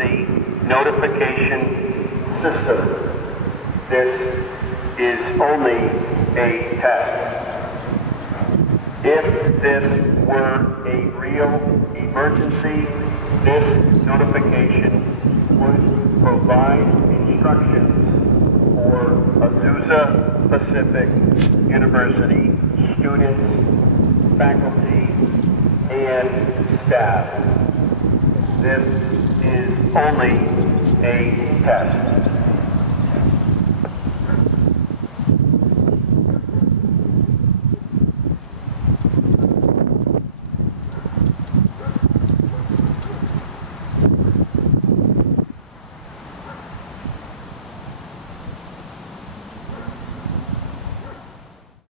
emergency notification system. This is only a test. If this were a real emergency, this notification would provide instructions for Azusa Pacific University students, faculty, and staff. This is only a test.